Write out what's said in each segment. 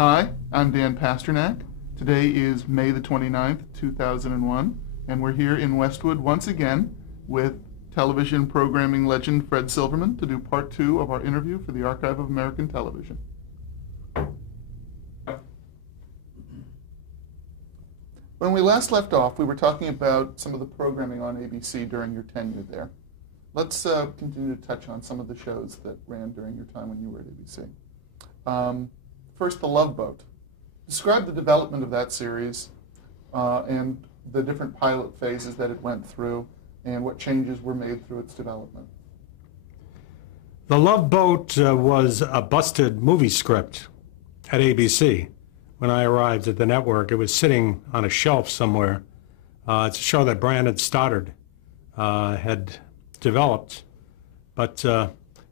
Hi, I'm Dan Pasternak. Today is May the 29th, 2001, and we're here in Westwood once again with television programming legend Fred Silverman to do part two of our interview for the Archive of American Television. When we last left off, we were talking about some of the programming on ABC during your tenure there. Let's continue to touch on some of the shows that ran during your time when you were at ABC. First, The Love Boat. Describe the development of that series and the different pilot phases that it went through and what changes were made through its development. The Love Boat was a busted movie script at ABC. When I arrived at the network, it was sitting on a shelf somewhere. It's a show that Brandon Stoddard had developed, but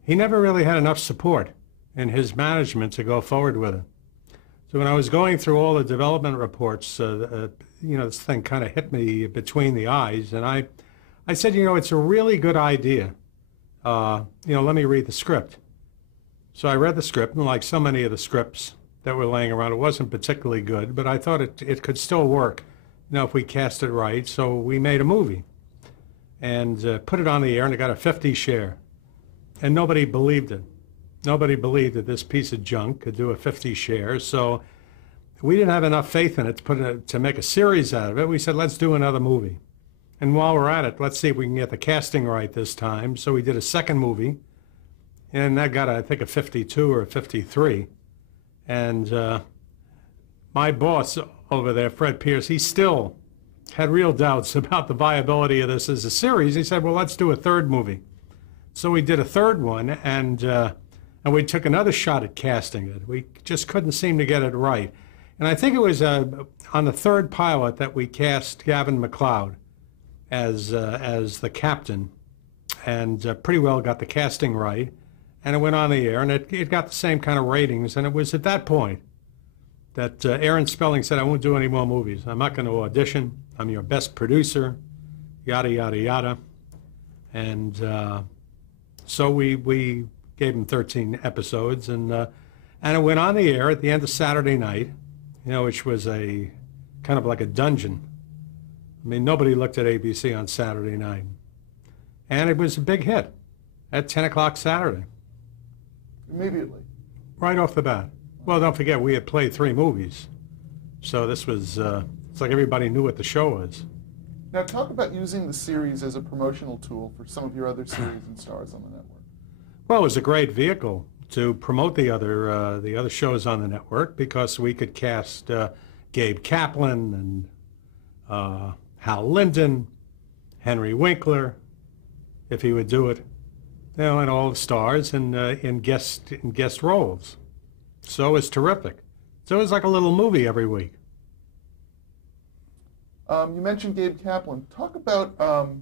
he never really had enough support in his management to go forward with it. So when I was going through all the development reports, this thing kind of hit me between the eyes, and I said, it's a really good idea. Let me read the script. So I read the script, and like so many of the scripts that were laying around, it wasn't particularly good, but I thought it could still work, if we cast it right. So we made a movie and put it on the air, and it got a 50 share, and nobody believed it. Nobody believed that this piece of junk could do a 50 share, so we didn't have enough faith in it to make a series out of it. We said, let's do another movie. And while we're at it, let's see if we can get the casting right this time. So we did a second movie, and that got, I think, a 52 or a 53. And my boss over there, Fred Pierce, he still had real doubts about the viability of this as a series. He said, well, let's do a third movie. So we did a third one, and we took another shot at casting it. We just couldn't seem to get it right. And I think it was on the third pilot that we cast Gavin MacLeod as the captain, and pretty well got the casting right. And it went on the air, and it got the same kind of ratings. And it was at that point that Aaron Spelling said, I won't do any more movies. I'm not going to audition. I'm your best producer, yada, yada, yada. And so we gave him 13 episodes, and it went on the air at the end of Saturday night, which was a kind of like a dungeon. I mean, nobody looked at ABC on Saturday night. And it was a big hit at 10 o'clock Saturday. Immediately? Right off the bat. Well, don't forget, we had played 3 movies. So this was, it's like everybody knew what the show was. Now talk about using the series as a promotional tool for some of your other series and stars on the network. Well, it was a great vehicle to promote the other shows on the network, because we could cast Gabe Kaplan and Hal Linden, Henry Winkler, if he would do it, and all the stars in guest roles. So it was terrific. So it was like a little movie every week. You mentioned Gabe Kaplan. Talk about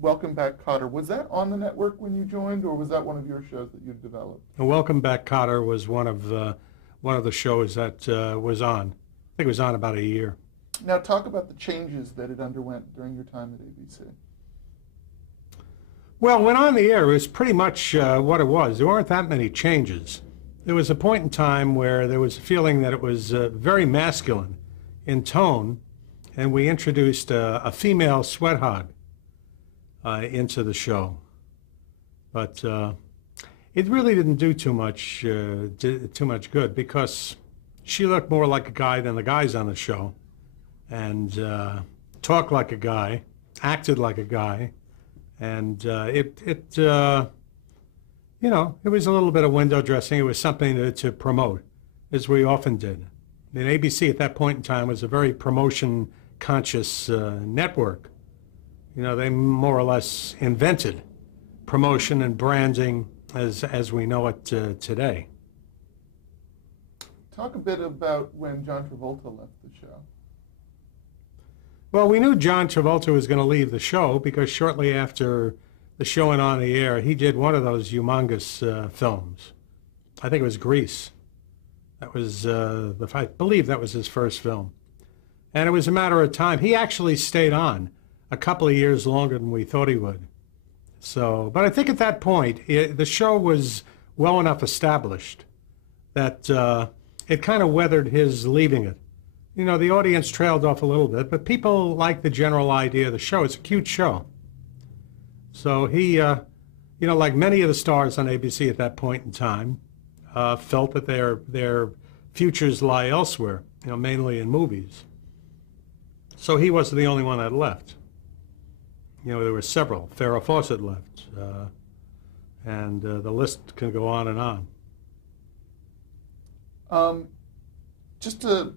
Welcome Back, Kotter. Was that on the network when you joined, or was that one of your shows that you developed? Welcome Back, Kotter was one of the shows that was on. I think it was on about a year. Now talk about the changes that it underwent during your time at ABC. Well, when on the air, it was pretty much what it was. There weren't that many changes. There was a point in time where there was a feeling that it was very masculine in tone, and we introduced a female sweat hog into the show. But it really didn't do too much good, because she looked more like a guy than the guys on the show, and talked like a guy, acted like a guy, and it was a little bit of window dressing. It was something to promote, as we often did. And ABC at that point in time was a very promotion-conscious network. They more or less invented promotion and branding as we know it today. Talk a bit about when John Travolta left the show. Well, we knew John Travolta was going to leave the show, because shortly after the show went on the air, he did one of those humongous films. I think it was Grease. That was, I believe that was his first film. And it was a matter of time. He actually stayed on a couple of years longer than we thought he would. So, but I think at that point, the show was well enough established that it kind of weathered his leaving it. You know, the audience trailed off a little bit, but people liked the general idea of the show. It's a cute show. So he, you know, like many of the stars on ABC at that point in time, felt that their futures lie elsewhere, you know, mainly in movies. So he wasn't the only one that left. You know, there were several. Farrah Fawcett left, and the list can go on and on. Just to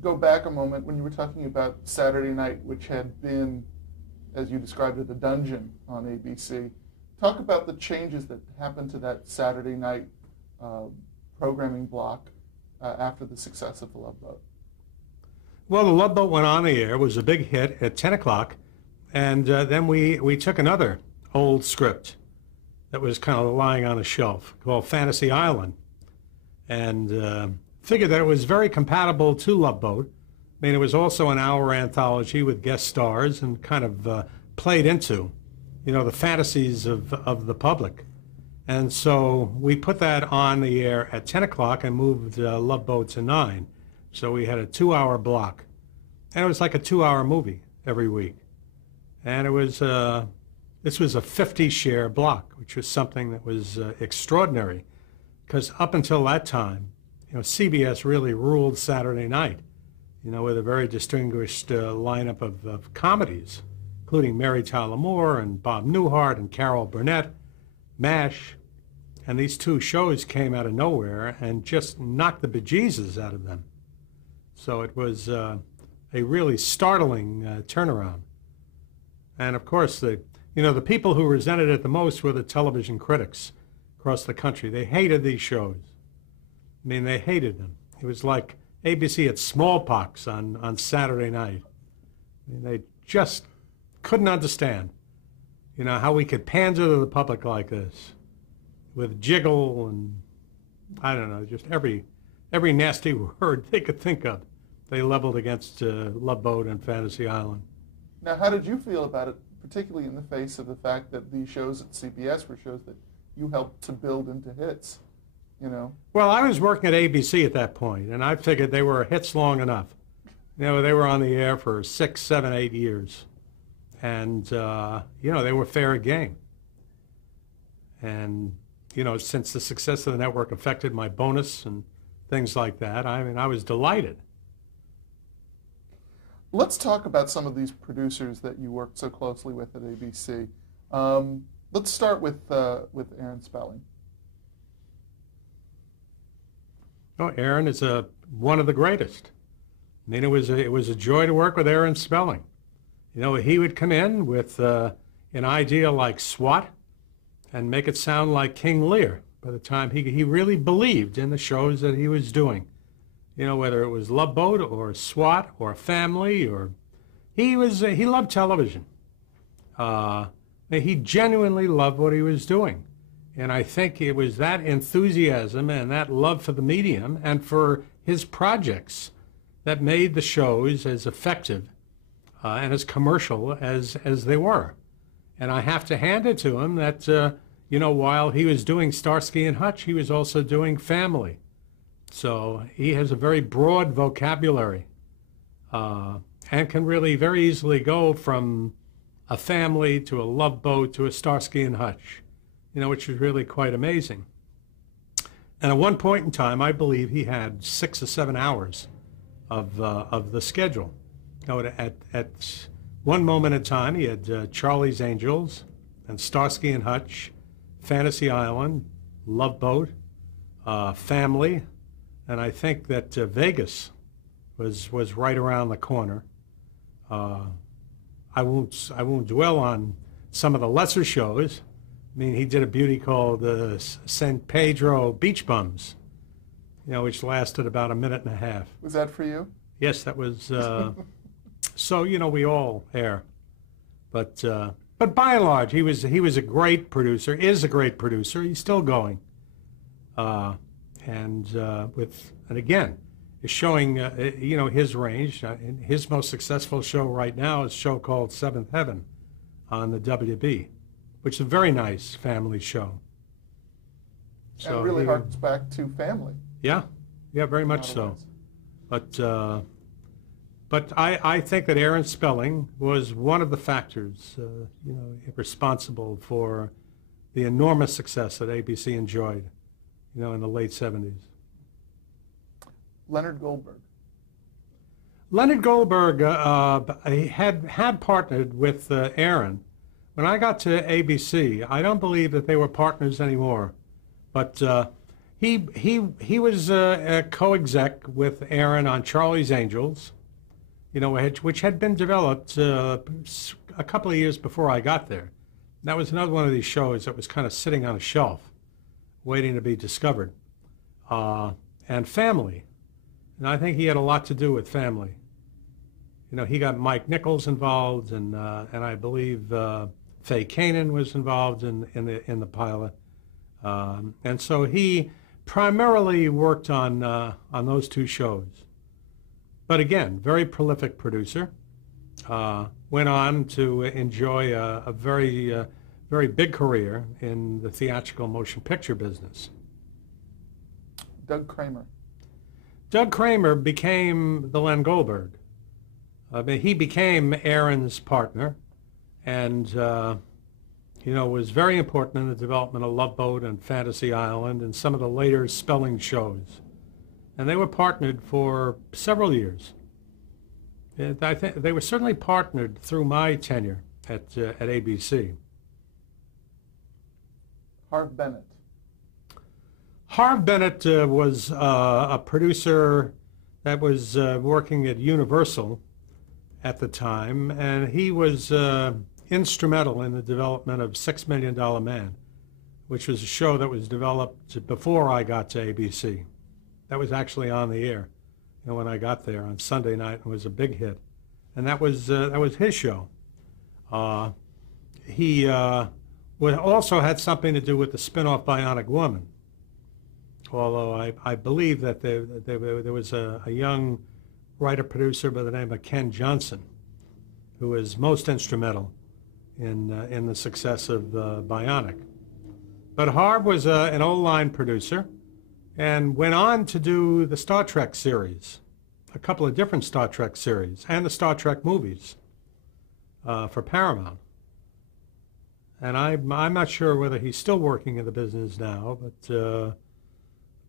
go back a moment, when you were talking about Saturday Night, which had been, as you described it, a dungeon on ABC, talk about the changes that happened to that Saturday night programming block after the success of The Love Boat. Well, The Love Boat went on the air. It was a big hit at 10 o'clock. And then we took another old script that was kind of lying on a shelf called Fantasy Island, and figured that it was very compatible to Love Boat. I mean, it was also an hour anthology with guest stars and kind of played into, you know, the fantasies of the public. And so we put that on the air at 10 o'clock and moved Love Boat to 9. So we had a 2-hour block. And it was like a 2-hour movie every week. And it was, this was a 50-share block, which was something that was extraordinary. Because up until that time, you know, CBS really ruled Saturday night, you know, with a very distinguished lineup of comedies, including Mary Tyler Moore and Bob Newhart and Carol Burnett, MASH, and these two shows came out of nowhere and just knocked the bejesus out of them. So it was a really startling turnaround. And of course, the people who resented it the most were the television critics across the country. They hated these shows. I mean, they hated them. It was like ABC had smallpox on Saturday night. I mean, they just couldn't understand, you know, how we could pander to the public like this with jiggle and, I don't know, just every nasty word they could think of. They leveled against Love Boat and Fantasy Island. Now, how did you feel about it, particularly in the face of the fact that these shows at CBS were shows that you helped to build into hits, you know? Well, I was working at ABC at that point, and I figured they were hits long enough. You know, they were on the air for 6, 7, 8 years. And, you know, they were fair game. And, you know, since the success of the network affected my bonus and things like that, I mean, I was delighted. Let's talk about some of these producers that you worked so closely with at ABC. Let's start with Aaron Spelling. Oh, Aaron is one of the greatest. I mean, it was a joy to work with Aaron Spelling. You know, he would come in with an idea like SWAT and make it sound like King Lear. By the time he really believed in the shows that he was doing. You know, whether it was Love Boat or SWAT or Family, or he loved television. He genuinely loved what he was doing. And I think it was that enthusiasm and that love for the medium and for his projects that made the shows as effective and as commercial as they were. And I have to hand it to him that, you know, while he was doing Starsky and Hutch, he was also doing Family. So he has a very broad vocabulary and can really very easily go from a Family to a Love Boat to a Starsky and Hutch, you know, which is really quite amazing. And at one point in time, I believe he had 6 or 7 hours of the schedule. You know, at one moment in time, he had Charlie's Angels and Starsky and Hutch, Fantasy Island, Love Boat, Family, and I think that Vegas was right around the corner. I won't dwell on some of the lesser shows. I mean, he did a beauty called San Pedro Beach Bums, you know, which lasted about a minute and a half. Was that for you? Yes, that was. So, you know, we all err, but by and large, he was a great producer. Is a great producer. He's still going, and again, is showing you know, his range. His most successful show right now is a show called Seventh Heaven on the WB, which is a very nice family show. So and it really harks back to Family. Yeah, Yeah, very much Not so. always. But I think that Aaron Spelling was one of the factors, responsible for the enormous success that ABC enjoyed, in the late 70s. Leonard Goldberg. Leonard Goldberg had partnered with Aaron. When I got to ABC, I don't believe that they were partners anymore, but he was a co-exec with Aaron on Charlie's Angels, which had been developed a couple of years before I got there. That was another one of these shows that was kind of sitting on a shelf, waiting to be discovered. And Family, and I think he had a lot to do with Family. He got Mike Nichols involved, and I believe Faye Kanan was involved in the pilot, and so he primarily worked on those two shows. But again, very prolific producer. Went on to enjoy a very big career in the theatrical motion picture business. Doug Kramer. Doug Kramer became the Len Goldberg. He became Aaron's partner, and was very important in the development of Love Boat and Fantasy Island and some of the later Spelling shows. And they were partnered for several years. I think they were certainly partnered through my tenure at ABC. Harv Bennett. Harv Bennett was a producer that was working at Universal at the time, and he was instrumental in the development of $6 Million Man, which was a show that was developed before I got to ABC. That was actually on the air, when I got there on Sunday night, and was a big hit. And that was his show. He also had something to do with the spin-off Bionic Woman, although I believe that there was a young writer-producer by the name of Ken Johnson, who was most instrumental in the success of Bionic. But Harv was an old-line producer and went on to do the Star Trek series, a couple of different Star Trek series, and the Star Trek movies for Paramount. And I'm not sure whether he's still working in the business now,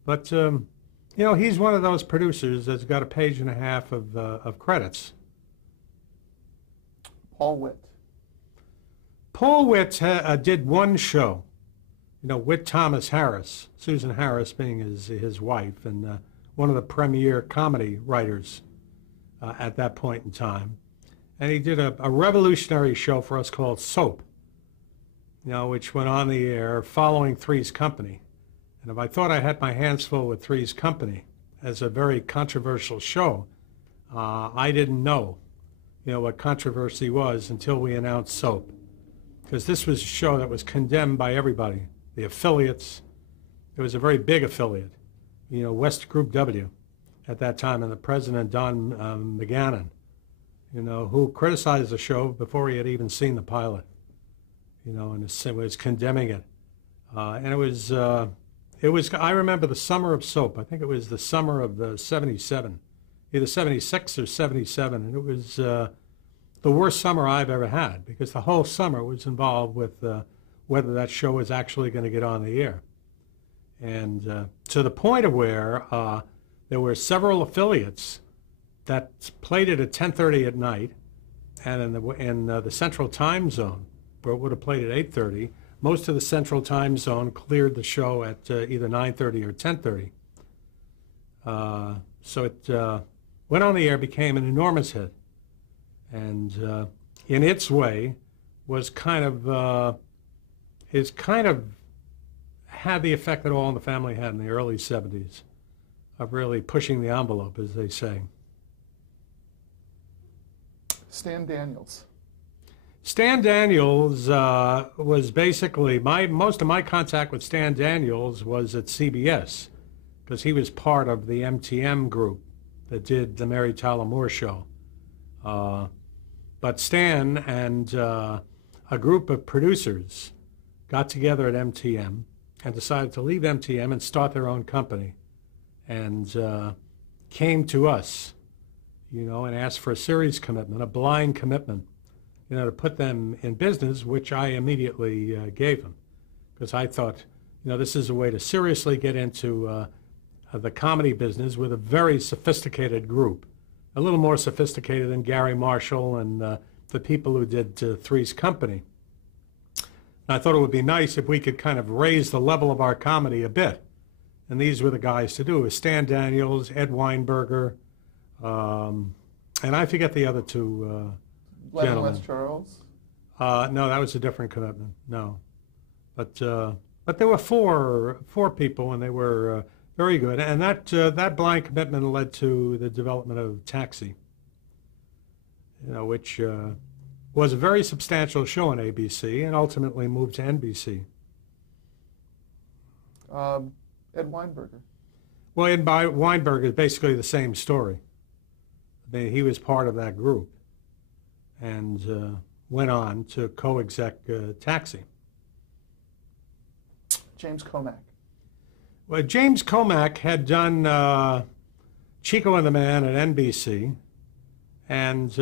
but he's one of those producers that's got a page and a half of credits. Paul Witt. Paul Witt did one show, with Thomas Harris, Susan Harris being his wife, and one of the premier comedy writers at that point in time. And he did a revolutionary show for us called Soap, which went on the air following Three's Company. And if I thought I had my hands full with Three's Company as a very controversial show, I didn't know, what controversy was until we announced Soap. Because this was a show that was condemned by everybody, the affiliates. It was a very big affiliate, West Group W at that time, and the president, Don McGannon, who criticized the show before he had even seen the pilot, and was condemning it. And it was, I remember the summer of Soap. I think it was the summer of 77, either 76 or 77, and it was the worst summer I've ever had, because the whole summer was involved with whether that show was actually going to get on the air. And to the point of where there were several affiliates that played it at 10:30 at night, and in the Central Time Zone, where it would have played at 8:30, most of the Central Time Zone cleared the show at either 9:30 or 10:30. So it went on the air, became an enormous hit, and in its way was kind of had the effect that All in the Family had in the early 70s, of really pushing the envelope, as they say. Stan Daniels. Stan Daniels was basically, most of my contact with Stan Daniels was at CBS, because he was part of the MTM group that did the Mary Tyler Moore Show. But Stan and a group of producers got together at MTM and decided to leave MTM and start their own company. and came to us, and asked for a series commitment, a blind commitment, to put them in business, which I immediately gave them, because I thought, this is a way to seriously get into the comedy business with a very sophisticated group, a little more sophisticated than Gary Marshall and the people who did Three's Company. And I thought it would be nice if we could kind of raise the level of our comedy a bit. And these were the guys to do it. Stan Daniels, Ed Weinberger, and I forget the other two gentlemen. West Charles? No, that was a different commitment. No. But there were four people, and they were very good. And that blind commitment led to the development of Taxi, which was a very substantial show on ABC and ultimately moved to NBC. Ed Weinberger. Well, Ed Weinberger is basically the same story. I mean, he was part of that group and went on to co-exec Taxi. James Comack. Well, James Comack had done Chico and the Man at NBC, and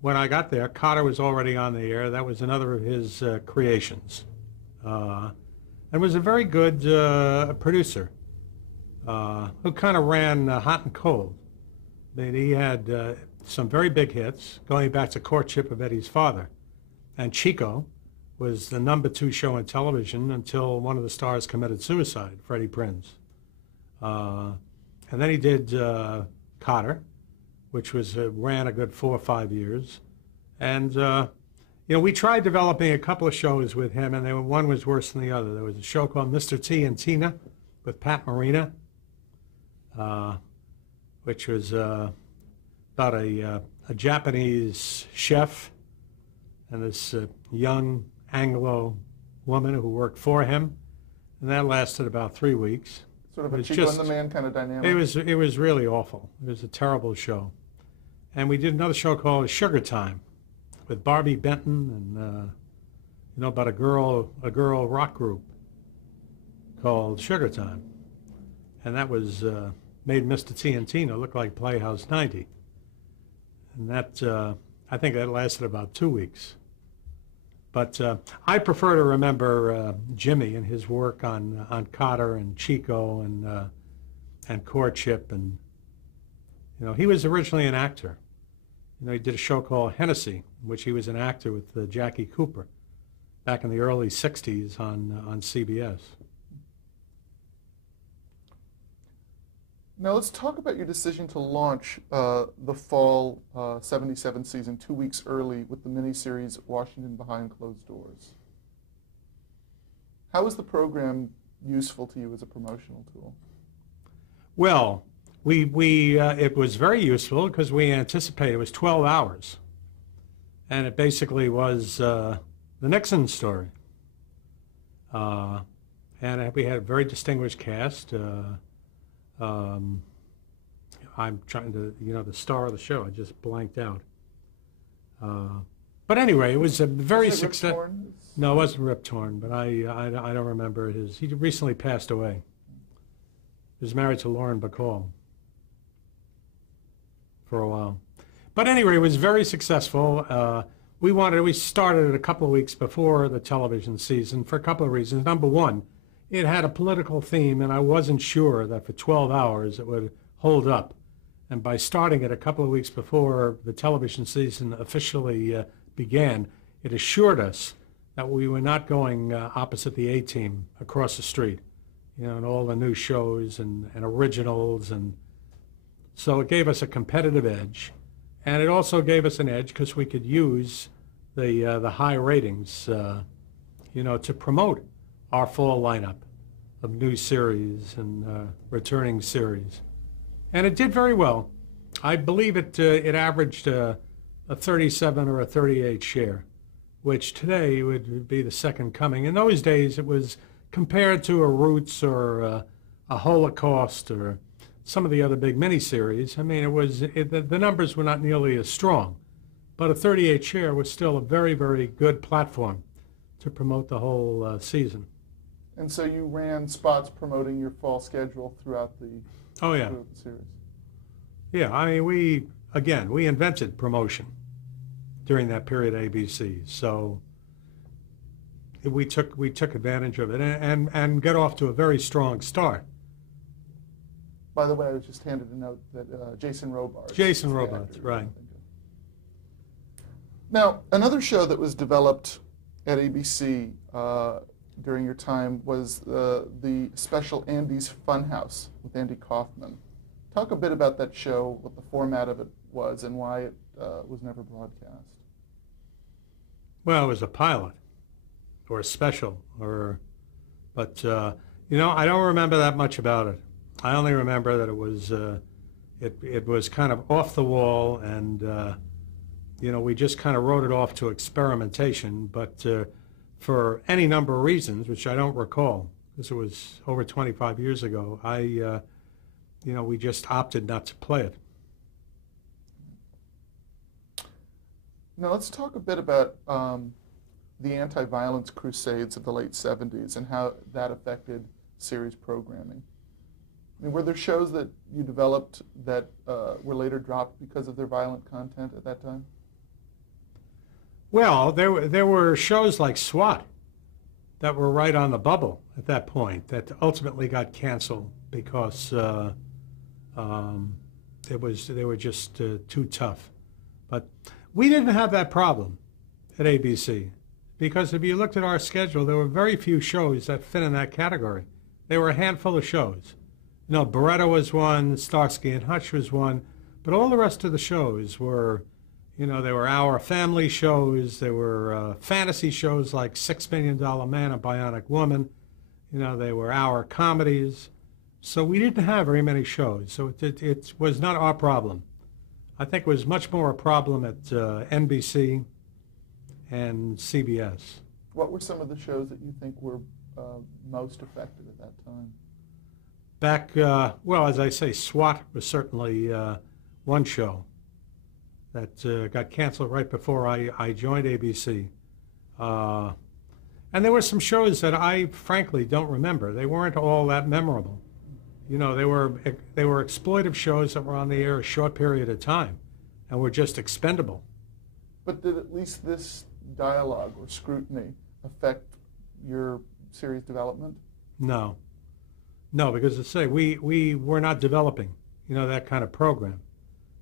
when I got there, Cotter was already on the air. That was another of his creations. And was a very good producer who kind of ran hot and cold. I mean, he had some very big hits, going back to Courtship of Eddie's Father. And Chico was the #2 show on television until one of the stars committed suicide, Freddie Prinze. And then he did Cotter, which was ran a good 4 or 5 years. And we tried developing a couple of shows with him, and one was worse than the other. There was a show called Mr. T and Tina with Pat Morita, which was about a Japanese chef and this young Anglo woman who worked for him, and that lasted about 3 weeks. Sort of a Chico and the Man kind of dynamic. It was really awful. It was a terrible show. And we did another show called Sugar Time with Barbie Benton and about a girl rock group called Sugar Time, and that was made Mr. T and Tina look like Playhouse 90, and that I think that lasted about 2 weeks. But I prefer to remember Jimmy and his work on Cotter and Chico and Courtship, and he was originally an actor. He did a show called Hennessy, in which he was an actor with Jackie Cooper back in the early 60s on CBS. Now let's talk about your decision to launch the fall 77 season 2 weeks early with the miniseries Washington Behind Closed Doors. How was the program useful to you as a promotional tool? Well, it was very useful because we anticipated it was 12 hours. And it basically was the Nixon story. And we had a very distinguished cast. I'm trying to, the star of the show, I just blanked out. But anyway, it was a very successful. No, it wasn't Rip Torn, but I don't remember he recently passed away. He was married to Lauren Bacall for a while. But anyway, it was very successful. We started it a couple of weeks before the television season for a couple of reasons. Number one, it had a political theme, and I wasn't sure that for 12 hours it would hold up. And by starting it a couple of weeks before the television season officially began, it assured us that we were not going opposite the A-Team across the street, and all the new shows and originals. And so it gave us a competitive edge. And it also gave us an edge because we could use the high ratings, to promote our fall lineup of new series and returning series. And it did very well. I believe it averaged a 37 or a 38 share, which today would be the second coming. In those days, it was compared to a Roots or a Holocaust or some of the other big miniseries. I mean, the numbers were not nearly as strong, but a 38 share was still a very, very good platform to promote the whole season. And so you ran spots promoting your fall schedule throughout the, Oh, yeah. throughout the series. Yeah, I mean, we invented promotion during that period at ABC. So we took advantage of it and got off to a very strong start. By the way, I was just handed a note that Jason Robards. Jason is the Robards, actor, right. Now, another show that was developed at ABC during your time was the special Andy's Funhouse with Andy Kaufman. Talk a bit about that show, what the format of it was, and why it was never broadcast. Well, it was a pilot or a special, but you know, I don't remember that much about it. I only remember that it was kind of off the wall, and you know, we just kind of wrote it off to experimentation. But for any number of reasons, which I don't recall, because it was over 25 years ago, you know, we just opted not to play it. Now let's talk a bit about the anti-violence crusades of the late 70s and how that affected series programming. I mean, were there shows that you developed that were later dropped because of their violent content at that time? Well, there were shows like SWAT that were right on the bubble at that point that ultimately got canceled because they were just too tough. But we didn't have that problem at ABC because if you looked at our schedule, there were very few shows that fit in that category. There were a handful of shows. You know, Beretta was one, Starsky and Hutch was one, but all the rest of the shows were, you know, they were our family shows. They were fantasy shows like $6 Million Man and Bionic Woman. You know, they were our comedies. So we didn't have very many shows. So it was not our problem. I think it was much more a problem at NBC and CBS. What were some of the shows that you think were most affected at that time? Back, well, as I say, SWAT was certainly one show that got canceled right before I joined ABC. And there were some shows that I frankly don't remember. They weren't all that memorable. You know, they were exploitive shows that were on the air a short period of time and were just expendable. But did at least this dialogue or scrutiny affect your series development? No. No, because as I say, we were not developing, you know, that kind of program.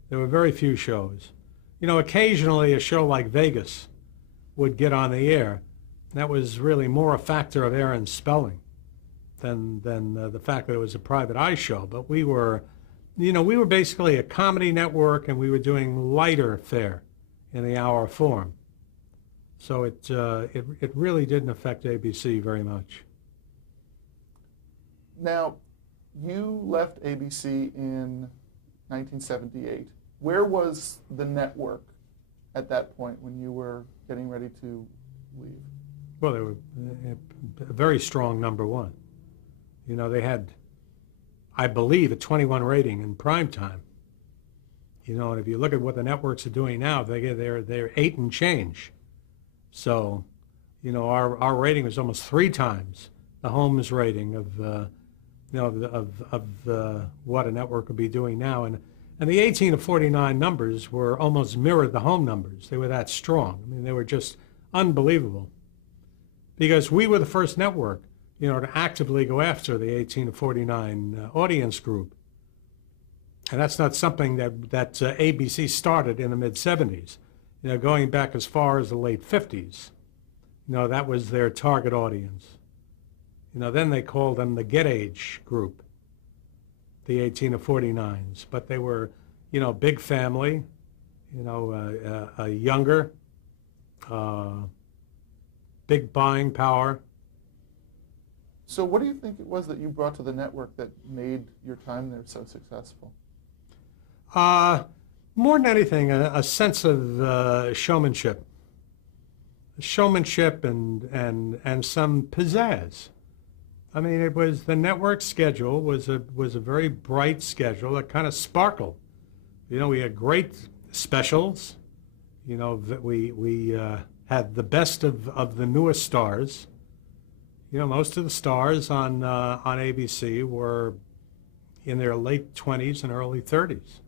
There were very few shows. You know, occasionally a show like Vegas would get on the air. That was really more a factor of Aaron Spelling than the fact that it was a private eye show. But we were, you know, we were basically a comedy network, and we were doing lighter fare in the hour form. So it really didn't affect ABC very much. Now, you left ABC in 1978. Where was the network at that point when you were getting ready to leave? Well, they were a very strong number one. You know, they had, I believe, a 21 rating in prime time. You know, and if you look at what the networks are doing now, they're 8 and change. So, you know, our rating was almost 3 times the Holmes rating of you know, of what a network would be doing now. And the 18 to 49 numbers were almost mirrored the home numbers. They were that strong. I mean, they were just unbelievable. Because we were the first network, you know, to actively go after the 18 to 49 audience group. And that's not something that ABC started in the mid-70s. You know, going back as far as the late 50s. You know, that was their target audience. You know, then they called them the Get Age group, the 18 to 49s. But they were, you know, big family, you know, younger, big buying power. So what do you think it was that you brought to the network that made your time there so successful? More than anything, a sense of showmanship. Showmanship and some pizzazz. I mean, it was the network schedule was a very bright schedule that kind of sparkled. You know, we had great specials. You know, that we had the best of the newest stars. most of the stars on ABC were in their late 20s and early 30s.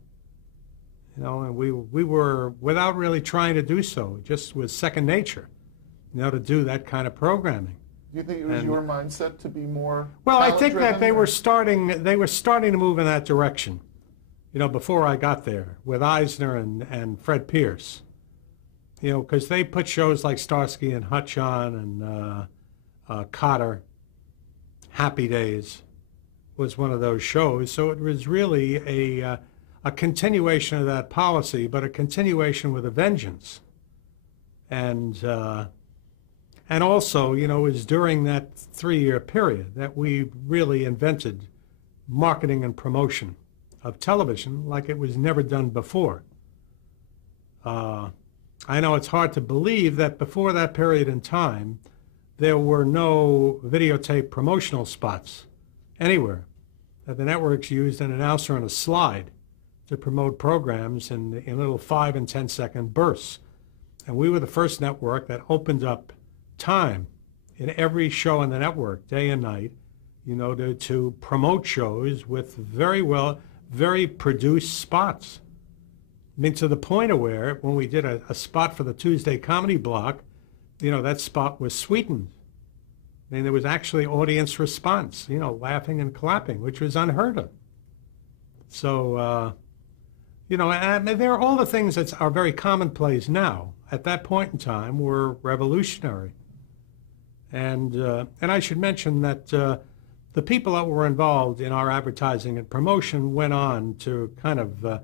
And we were, without really trying to do so, just was second nature, to do that kind of programming. Do you think it was your mindset to be more Well, I think talent-driven, that they were starting to move in that direction, before I got there, with Eisner and Fred Pierce. Because they put shows like Starsky and Hutch on, and Cotter. Happy Days was one of those shows. So it was really a continuation of that policy, but a continuation with a vengeance. And also, it was during that 3-year period that we really invented marketing and promotion of television like it was never done before. I know it's hard to believe that before that period in time, there were no videotape promotional spots anywhere, that the networks used an announcer on a slide to promote programs in little 5 and 10-second bursts. And we were the first network that opened up time in every show on the network, day and night, to promote shows with very produced spots. I mean, to the point of where, when we did a spot for the Tuesday comedy block, that spot was sweetened. I mean, there was actually audience response, laughing and clapping, which was unheard of. So, and there are all the things that are very commonplace now. At that point in time, were revolutionary. And I should mention that the people that were involved in our advertising and promotion went on to kind of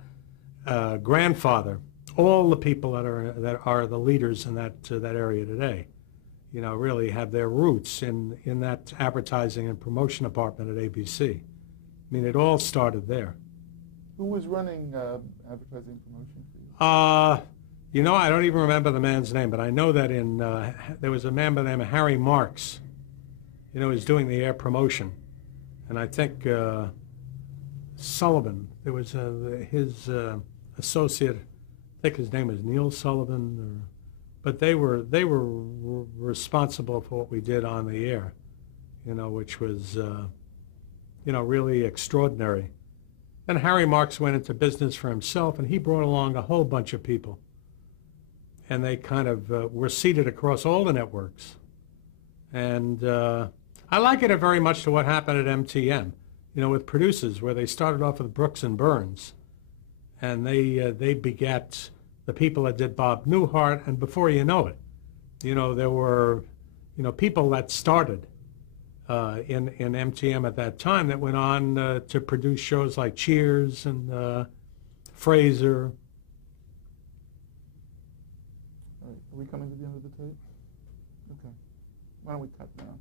grandfather all the people that are the leaders in that area today. Really have their roots in that advertising and promotion department at ABC. I mean, it all started there. Who was running advertising and promotion for you? I don't even remember the man's name, but I know that there was a man by the name of Harry Marks, who was doing the air promotion. And I think Sullivan, there was his associate, I think his name is Neil Sullivan, but they were responsible for what we did on the air, which was, really extraordinary. Then Harry Marks went into business for himself, and he brought along a whole bunch of people. And they kind of were seated across all the networks. And I liken it very much to what happened at MTM, with producers, where they started off with Brooks and Burns. And they begat the people that did Bob Newhart, and before you know it, there were, people that started in MTM at that time that went on to produce shows like Cheers and Frasier. All right, are we coming to the end of the tape? Okay. Why don't we cut now?